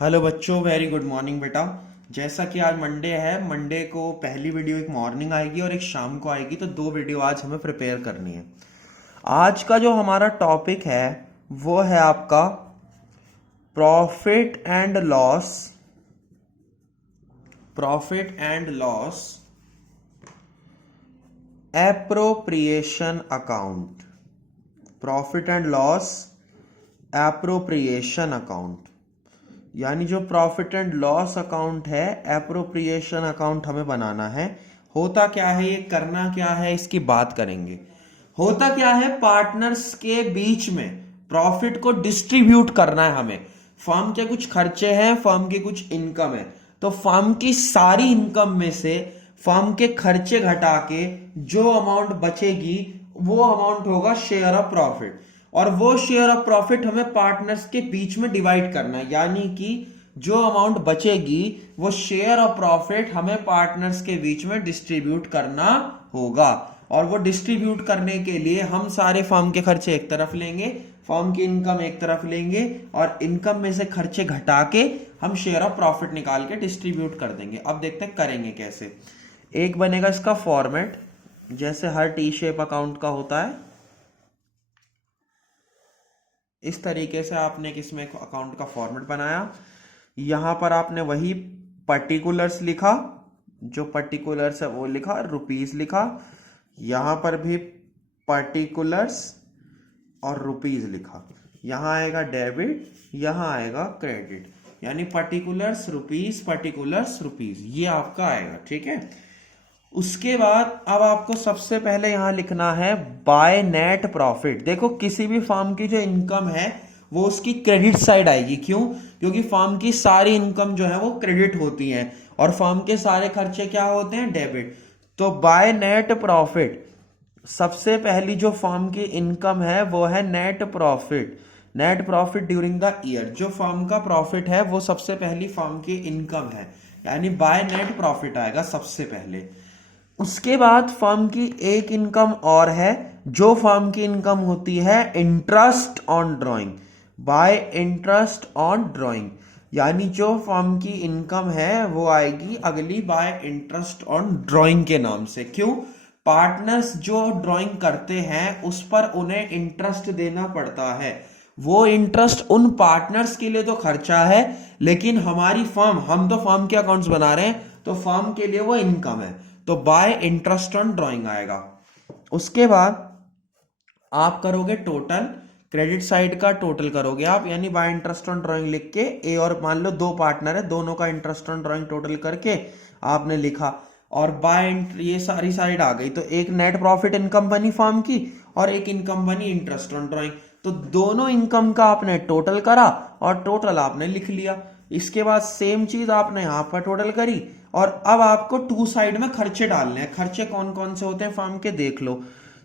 Hello बच्चों, very good morning बेटा। जैसा कि आज मंडे है, मंडे को पहली वीडियो एक मॉर्निंग आएगी और एक शाम को आएगी, तो दो वीडियो आज हमें प्रिपेयर करनी है। आज का जो हमारा टॉपिक है वो है आपका profit and loss. Profit and loss appropriation account. Profit and loss appropriation account, यानी जो प्रॉफिट एंड लॉस अकाउंट है, एप्रोप्रिएशन अकाउंट हमें बनाना है। होता क्या है, ये करना क्या है, इसकी बात करेंगे। होता क्या है, पार्टनर्स के बीच में प्रॉफिट को डिस्ट्रीब्यूट करना है हमें। फर्म के कुछ खर्चे हैं, फर्म की कुछ इनकम है, तो फर्म की सारी इनकम में से फर्म के खर्चे घटा के जो अमाउंट बचेगी वो अमाउंट होगा शेयर ऑफ प्रॉफिट। और वो शेयर ऑफ प्रॉफिट हमें पार्टनर्स के बीच में डिवाइड करना है, यानी कि जो अमाउंट बचेगी वो शेयर ऑफ प्रॉफिट हमें पार्टनर्स के बीच में डिस्ट्रीब्यूट करना होगा। और वो डिस्ट्रीब्यूट करने के लिए हम सारे फर्म के खर्चे एक तरफ लेंगे, फर्म की इनकम एक तरफ लेंगे, और इनकम में से खर्चे घटा के हम शेयर ऑफ प्रॉफिट निकाल के डिस्ट्रीब्यूट कर देंगे। अब देखते हैं करेंगे कैसे। एक बनेगा इसका फॉर्मेट, जैसे हर टी शेप अकाउंट का होता है, इस तरीके से आपने किसमें अकाउंट का फॉर्मेट बनाया। यहां पर आपने वही पर्टिकुलर्स लिखा, जो पर्टिकुलर्स है वो लिखा, रुपीस लिखा। यहां पर भी पर्टिकुलर्स और रुपीस लिखा। यहां आएगा डेबिट, यहां आएगा क्रेडिट, यानी पर्टिकुलर्स रुपीस, पर्टिकुलर्स रुपीस, ये आपका आएगा। ठीक है। उसके बाद अब आपको सबसे पहले यहां लिखना है बाय नेट प्रॉफिट। देखो, किसी भी फर्म की जो इनकम है वो उसकी क्रेडिट साइड आएगी। क्यों? क्योंकि फर्म की सारी इनकम जो है वो क्रेडिट होती है और फर्म के सारे खर्चे क्या होते हैं, डेबिट। तो बाय नेट प्रॉफिट, सबसे पहली जो फर्म की इनकम है वो है net profit. Net profit during the year, जो फर्म का प्रॉफिट है वो सबसे पहली फर्म की इनकम है, यानी बाय नेट प्रॉफिट आएगा सबसे पहले। उसके बाद फर्म की एक इनकम और है, जो फर्म की इनकम होती है interest on drawing, bye interest on drawing, यानी जो फर्म की इनकम है वो आएगी अगली बाय इंटरेस्ट ऑन ड्राइंग के नाम से। क्यों? पार्टनर्स जो ड्राइंग करते हैं उस पर उन्हें इंटरेस्ट देना पड़ता है। वो इंटरेस्ट उन पार्टनर्स के लिए तो खर्चा है, लेकिन हमारी फर्म, हम तो फर्म के अकाउंट्स बना रहे हैं, तो फर्म के लिए वो इनकम है, तो बाय इंटरेस्ट ऑन ड्राइंग आएगा। उसके बाद आप करोगे टोटल, क्रेडिट साइड का टोटल करोगे आप, यानी बाय इंटरेस्ट ऑन ड्राइंग लिख के ए और मान लो दो पार्टनर है, दोनों का इंटरेस्ट ऑन ड्राइंग टोटल करके आपने लिखा, और बाय ये सारी साइड आ गई, तो एक नेट प्रॉफिट इनकम बनी फर्म की और एक इनकम बनी इंटरेस्ट ऑन ड्राइंग। तो दोनों इनकम का आपने टोटल करा और टोटल आपने लिख लिया। इसके बाद सेम चीज आपने यहां पर टोटल करी, और अब आपको टू साइड में खर्चे डालने हैं। खर्चे कौन कौन से होते हैं फर्म के, देख लो।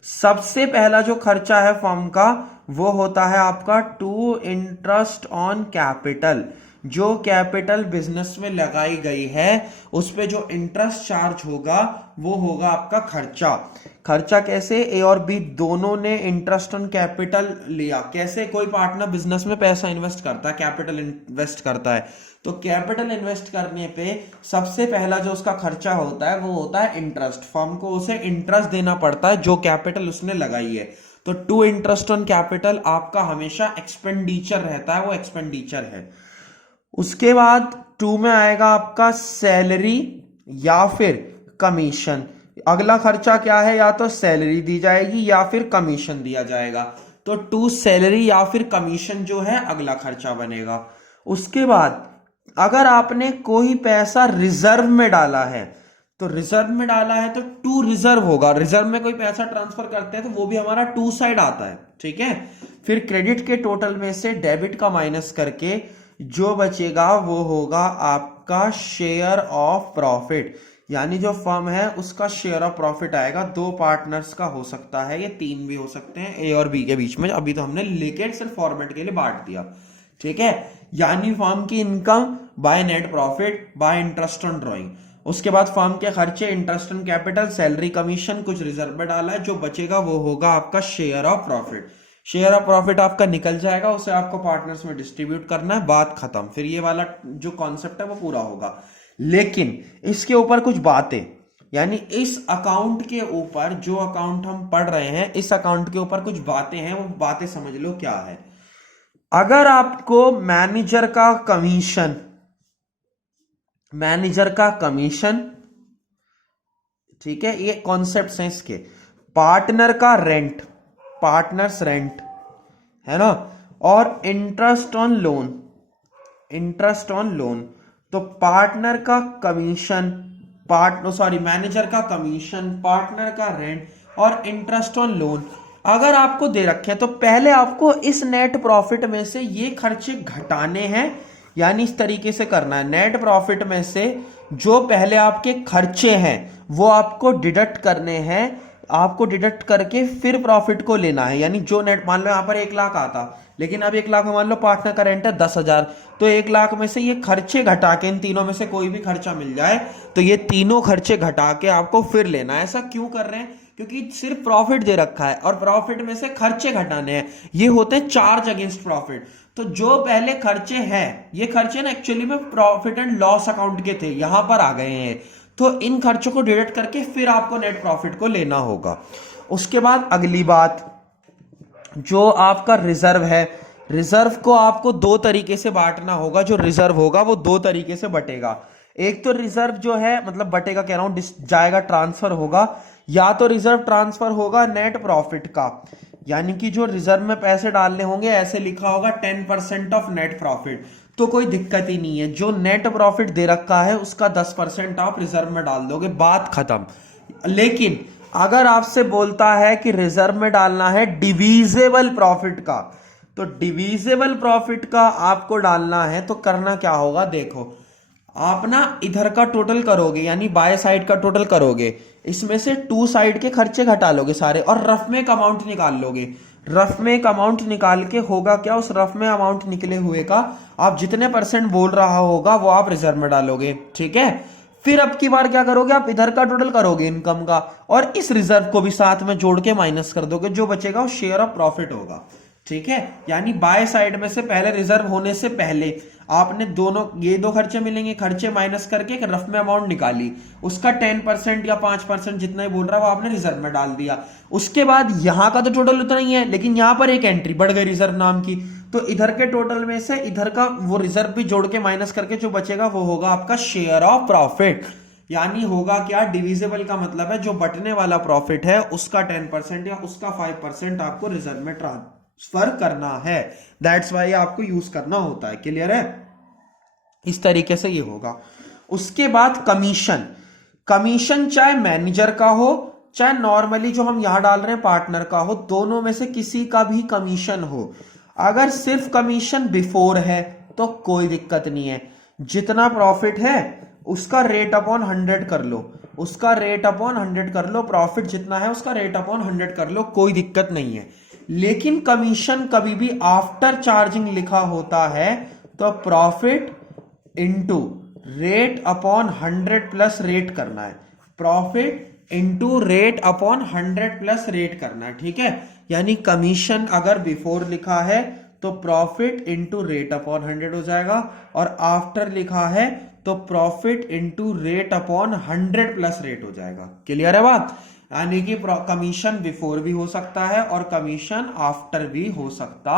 सबसे पहला जो खर्चा है फर्म का वो होता है आपका टू इंटरेस्ट ऑन कैपिटल। जो कैपिटल बिजनेस में लगाई गई है उस पे जो इंटरेस्ट चार्ज होगा वो होगा आपका खर्चा। खर्चा कैसे? ए और बी दोनों ने इंटरेस्ट ऑन कैपिटल लिया। कैसे? कोई पार्टनर बिजनेस में पैसा इन्वेस्ट करता है, कैपिटल इन्वेस्ट करता है, तो कैपिटल इन्वेस्ट करने पे सबसे पहला जो उसका खर्चा होता है वो होता है इंटरेस्ट। फर्म को उसे इंटरेस्ट देना पड़ता है जो कैपिटल उसने लगाई है। तो टू इंटरेस्ट ऑन कैपिटल आपका हमेशा एक्सपेंडिचर रहता है, वो एक्सपेंडिचर है। उसके बाद टू में आएगा आपका सैलरी या फिर कमीशन। अगला खर्चा क्या है? या तो सैलरी दी जाएगी या फिर कमीशन दिया जाएगा। तो टू सैलरी या फिर कमीशन जो है अगला खर्चा बनेगा। उसके बाद अगर आपने कोई पैसा रिजर्व में डाला है, तो रिजर्व में डाला है तो टू रिजर्व होगा। रिजर्व में कोई पैसा ट्रांसफर करते हैं तो वो भी हमारा टू साइड आता है। ठीक है। फिर क्रेडिट के टोटल में से डेबिट का माइनस करके जो बचेगा वो होगा आपका शेयर ऑफ प्रॉफिट, यानी जो फर्म है उसका शेयर ऑफ प्रॉफिट आएगा। दो पार्टनर्स का हो सकता है, ये तीन भी हो सकते हैं, ए और बी के बीच में। अभी तो हमने लेके सिर्फ फॉर्मेट के लिए बांट दिया। ठीक है। यानी फर्म की income by net profit, bye interest on drawing. उसके बाद फर्म के खर्चे, interest on capital, salary, commission, कुछ रिजर्व में डाला है, जो बचेगा वो होगा आपका share of profit. Share of profit आपका निकल जाएगा, उसे आपको पार्टनर्स में डिस्ट्रीब्यूट करना है, बात खत्म। फिर ये वाला जो कॉन्सेप्ट है वो पूरा होगा। लेकिन इसके ऊपर कुछ बातें, यानी इस अकाउंट के ऊपर जो अकाउंट हम पढ़ रहे हैं, इस अकाउंट के ऊपर कुछ बातें हैं, वो बातें समझ लो क्या है। अगर आपको मैनेजर का कमीशन, ठीक है, ये कॉन्सेप्ट हैं इसके। पार्टनर का रेंट, पार्टनर्स रेंट है ना, और इंटरेस्ट ऑन लोन, तो पार्टनर का कमीशन, मैनेजर का कमीशन, पार्टनर का रेंट और इंटरेस्ट ऑन लोन अगर आपको दे रखे हैं, तो पहले आपको इस नेट प्रॉफिट में से ये खर्चे घटाने हैं। यानी इस तरीके से करना है, नेट प्रॉफिट में से जो पहले आपके खर्चे हैं वो आपको डिडक्ट करने हैं, आपको डिडक्ट करके फिर प्रॉफिट को लेना है। यानी जो नेट, मान लो यहां पर 1 लाख आता, लेकिन अब 1 लाख में मान लो पार्टनर का रेंट है 10,000, तो 1 लाख में से ये खर्चे घटा के, इन तीनों में से कोई भी खर्चा मिल जाए तो ये तीनों खर्चे घटा के आपको फिर लेना है। ऐसा क्यों कर रहे हैं? क्योंकि सिर्फ प्रॉफिट दे रखा है और प्रॉफिट में से खर्चे घटाने हैं, ये होते हैं चार्ज अगेंस्ट प्रॉफिट। तो जो पहले खर्चे हैं, ये खर्चे ना एक्चुअली में प्रॉफिट एंड लॉस अकाउंट के थे, यहां पर आ गए हैं, तो इन खर्चों को डिडक्ट करके फिर आपको नेट प्रॉफिट को लेना होगा। उसके बाद अगली बात, जो आपका रिजर्व है, रिजर्व को आपको 2 तरीके से बांटना होगा। जो रिजर्व होगा वो 2 तरीके से बटेगा। एक तो रिजर्व जो है, मतलब बटेगा कह रहा हूं, जाएगा, ट्रांसफर होगा। या तो रिजर्व ट्रांसफर होगा नेट प्रॉफिट का, यानी कि जो रिजर्व में पैसे डालने होंगे, ऐसे लिखा होगा 10% ऑफ नेट प्रॉफिट, तो कोई दिक्कत ही नहीं है। जो नेट प्रॉफिट दे रखा है उसका 10% आप रिजर्व में डाल दोगे, बात खत्म। लेकिन अगर आपसे बोलता है कि रिजर्व में डालना है डिविजिबल प्रॉफिट का, तो डिविजिबल प्रॉफिट का आपको डालना है, तो करना क्या होगा, देखो आप ना इधर का टोटल करोगे, यानी बाय साइड का टोटल करोगे, इसमें से 2 साइड के खर्चे घटा लोगे सारे, और रफ में एक अमाउंट निकाल लोगे। रफ में एक अमाउंट निकाल के होगा क्या, उस रफ में अमाउंट निकले हुए का आप जितने % बोल रहा होगा वो आप रिजर्व में डालोगे, ठीक है। फिर अब की बार क्या करोगे, आप इधर का टोटल करोगे इनकम का, और इस रिजर्व को भी साथ में जोड़ के माइनस कर दोगे, जो बचेगा वो शेयर ऑफ प्रॉफिट होगा, ठीक है। यानी बाय साइड में से पहले रिजर्व होने से पहले आपने दोनों, ये 2 खर्चे मिलेंगे, खर्चे माइनस करके एक रफ में अमाउंट निकाली, उसका 10% या 5% जितना ही बोल रहा है वो आपने रिजर्व में डाल दिया। उसके बाद यहां का तो टोटल उतना ही है, लेकिन यहां पर एक एंट्री बढ़ गई रिजर्व नाम की, तो इधर के टोटल में से इधर का वो रिजर्व भी जोड़ के माइनस करके जो बचेगा वो होगा आपका शेयर ऑफ प्रॉफिट। यानी होगा क्या, डिविजिबल का मतलब है जो बटने वाला प्रॉफिट है उसका 10% या उसका 5% आपको रिजर्व में ट्रांसफर करना है। दैट्स वाई आपको यूज करना होता है, क्लियर है। इस तरीके से ये होगा। उसके बाद कमीशन चाहे मैनेजर का हो, चाहे नॉर्मली जो हम यहां डाल रहे हैं पार्टनर का हो, दोनों में से किसी का भी कमीशन हो। अगर सिर्फ कमीशन बिफोर है तो कोई दिक्कत नहीं है, जितना प्रॉफिट है उसका रेट अपॉन 100 कर लो, उसका रेट अपॉन 100 कर लो, प्रॉफिट जितना है उसका रेट अपॉन 100 कर लो, कोई दिक्कत नहीं है। लेकिन कमीशन कभी भी आफ्टर चार्जिंग लिखा होता है तो profit into rate upon 100 plus rate करना है, profit into rate upon 100 plus rate करना है, ठीक है। यानी कमीशन अगर बिफोर लिखा है तो प्रॉफिट इंटू रेट अपॉन 100 हो जाएगा, और आफ्टर लिखा है तो profit into rate upon 100 plus rate हो जाएगा, क्लियर है बात। यानी कि कमीशन बिफोर भी हो सकता है और कमीशन आफ्टर भी हो सकता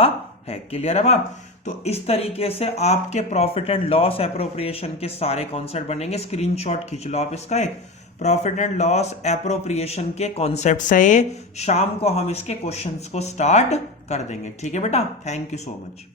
है, क्लियर है बात। तो इस तरीके से आपके प्रॉफिट एंड लॉस एप्रोप्रिएशन के सारे कॉन्सेप्ट बनेंगे। स्क्रीनशॉट खींच लो आप इसका, एक प्रॉफिट एंड लॉस एप्रोप्रिएशन के कॉन्सेप्ट्स है ये। शाम को हम इसके क्वेश्चंस को स्टार्ट कर देंगे, ठीक है बेटा। Thank you so much.